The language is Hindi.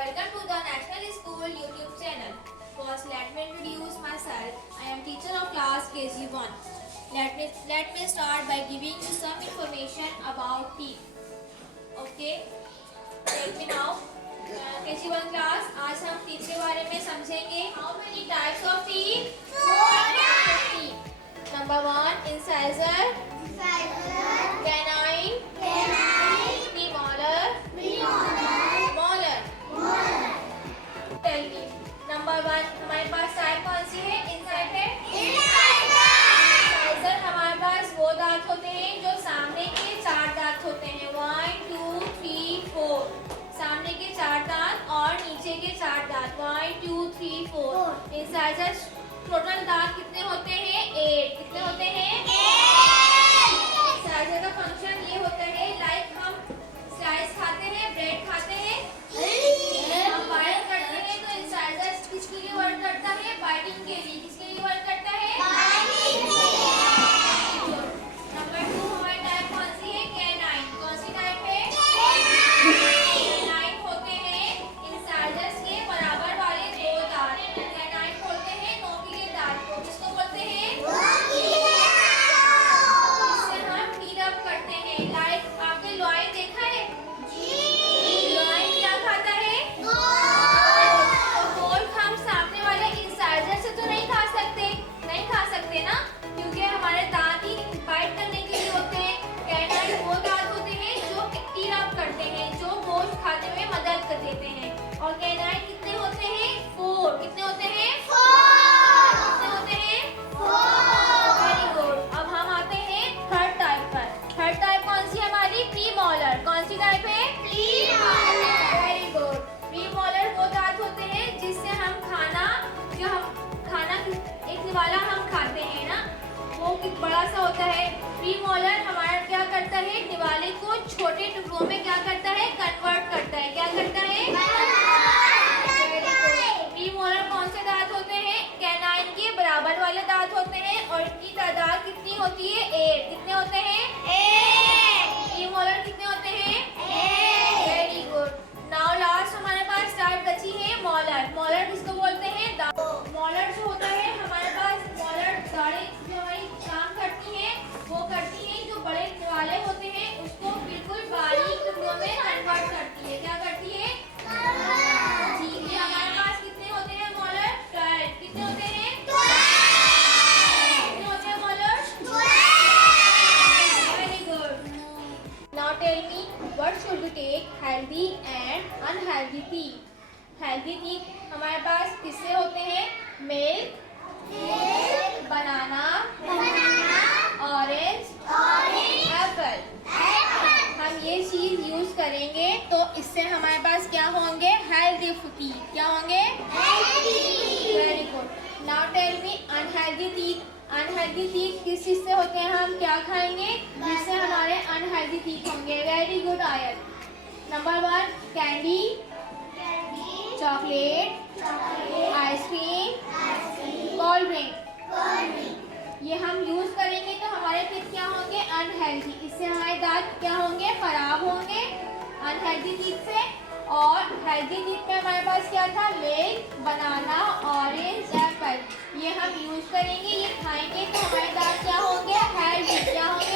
Welcome to the National School YouTube channel. First, let me introduce myself. I am teacher of class KG1. Let me start by giving you some information about teeth. Okay, tell me now. KG1 class, आज हम teeth के बारे में समझेंगे. How many types of teeth? 4 types of teeth. Number 1, incisor, canine, premolar, molar. Tell me. Number 1, हमारे पास टाइप कौन सी है? इंसर्ट है. इंसाइजर हमारे पास वो दांत होते हैं जो सामने के 4 दांत होते हैं. 1 2 3 4. सामने के 4 दांत और नीचे के 4 दांत. 1 2 3 4. इंसाइजर टोटल दांत कितने होते हैं? 8. कितने होते हैं? 8. इंसाइजर का फंक्शन ये होता है, लाइक हम स्लाइस खाते हैं, ब्रेड खाते हैं, हम बाइट करते हैं, तो इंसाइजर किसके लिए वर्क करता है? बाइटिंग के लिए. किसके लिए वर्क करता है? बाइटिंग के लिए. नंबर 2 हमारी टाइप कौन सी है? कैनाइन. कौन सी टाइप है? कैनाइन होते हैं इंसाइजर्स के बराबर वाले 2 दांत. कैनाइन बोलते हैं नोकीले दांत को. किसको बोलते हैं? नोकीले. इससे हम टीथ अप करते हैं. लाइक आपने लॉइन देखा है? लॉइन क्या खाता है? गोल्फ. हम सामने वाले इंसाइजर से तो नहीं खा सकते ना, क्योंकि हमारे दांत ही बाइट करने के लिए होते हैं. कैनाइन वो दांत होते हैं जो टीथ अप करते हैं, जो गोश्त खाने में मदद कर देते हैं. और कैनाइन कितने होते हैं? 4. कितने होते हैं? 4. कितने होते हैं? 4. Very good. अब हम आते हैं थर्ड टाइप पर. थर्ड टाइप कौन सी है हमारी? प्रीमोलर. कौन सी टाइप है? प्रीमोलर. Very good. प्रीमोलर वो दांत होते हैं जिससे हम खाना एक निवाला हम खाते हैं ना, वो बड़ा सा होता है. प्रीमोलर हमारा क्या करता है? निवाले को छोटे टुकड़ों में क्या करता है? कन्वर्ट करता है. क्या करता है? प्रीमोलर कौन से दांत होते हैं? कैनाइन के बराबर वाले दांत होते हैं और इनकी तादाद कितनी होती है? 8. कितने होते हैं? 8. प्रीमोलर कितने होते हैं? 8. Very good. नाउ लास्ट हमारे पास टाइप बची है मोलर. मोलर किसको बोलते हैं? मोलर जो होता है हमारे पास, मोलर दाढ़ें जो हमारी काम करती हैं, वो करती हैं जो बड़े निवाले होते हैं उसको बिल्कुल बारीक टुकड़ों में कन्वर्ट करती है. क्या करती है? जी. ये हमारे पास कितने होते हैं मोलर? 12. कितने होते हैं? 12. कितने होते हैं molar? 12. Very good. Now tell me, what should we take healthy and unhealthy teeth? Healthy teeth हमारे पास किससे होते हैं? Milk, banana, orange, apple. हम ये चीज यूज करेंगे तो इससे हमारे पास क्या होंगे? Healthy teeth. क्या होंगे? Very good. Now tell me unhealthy teeth. Unhealthy teeth किस चीज से होते हैं? हम क्या खाएंगे जिससे हमारे अनहेल्दी टीथ होंगे? वेरी गुड आयत. Number 1, candy, chocolate, ice cream, cold drink. ये हम यूज करेंगे तो हमारे टीथ क्या होंगे? अनहेल्दी. इससे हमारे दांत क्या होंगे? खराब होंगे अनहेल्दी टीथ से. और हेल्दी टीथ में हमारे पास क्या था? Milk, banana, orange, Apple. ये हम यूज करेंगे, ये खाएंगे तो हमारे दांत क्या होंगे? हेल्दी. क्या होंगे?